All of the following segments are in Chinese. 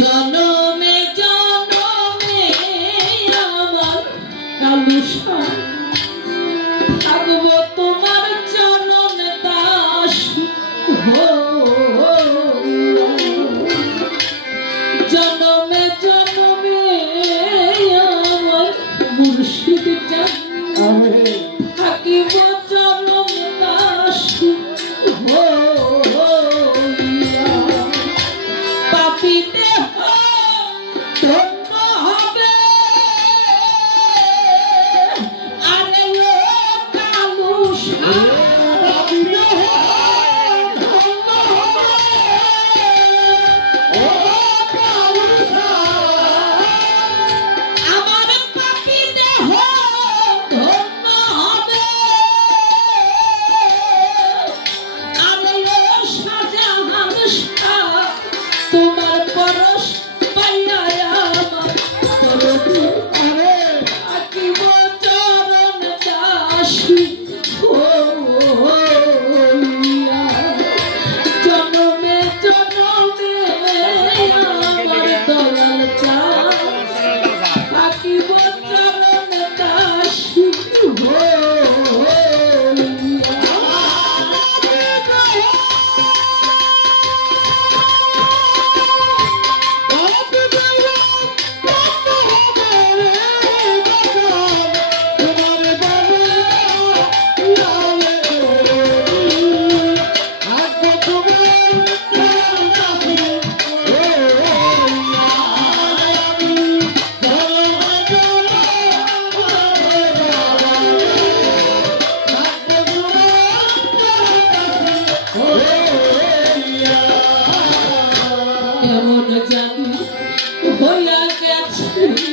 ছিল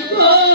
Oh.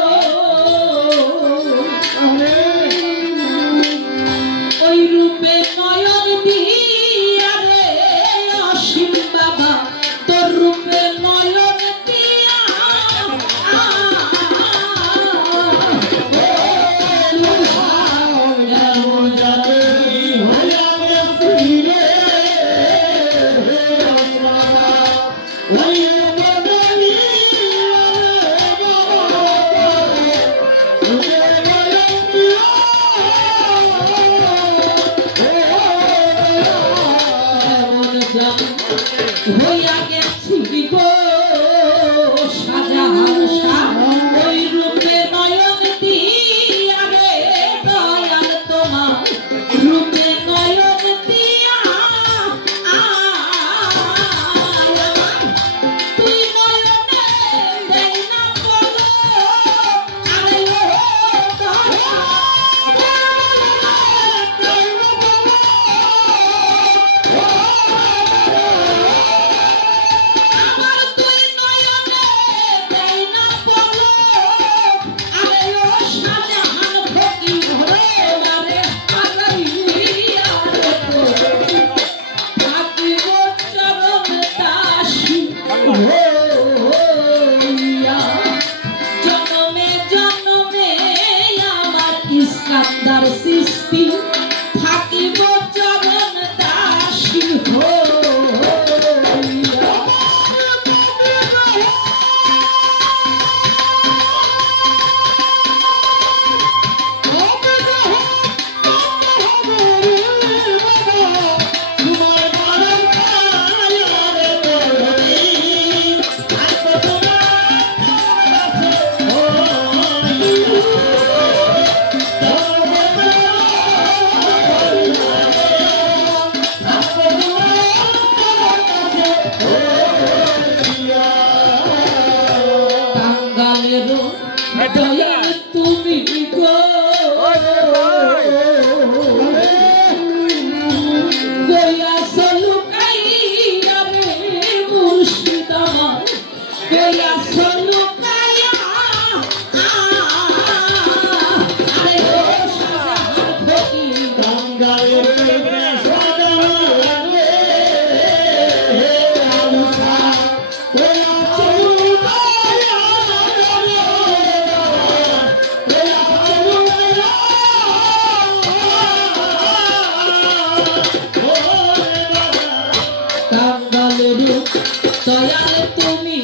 Soalan.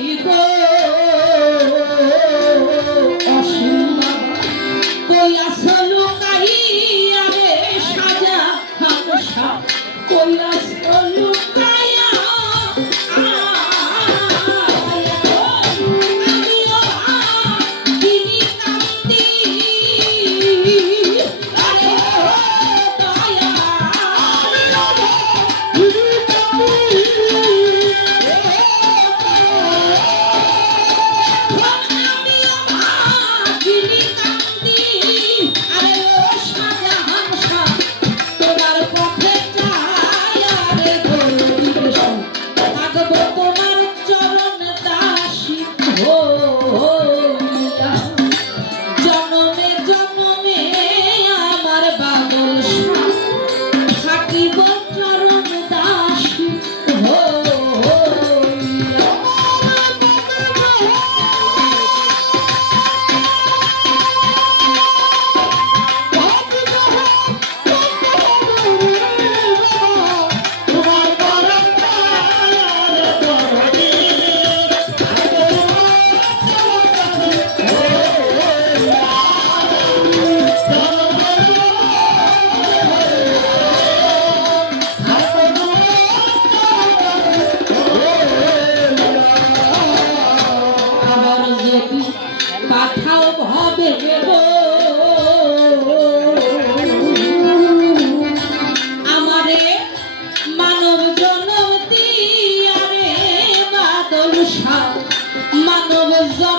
was a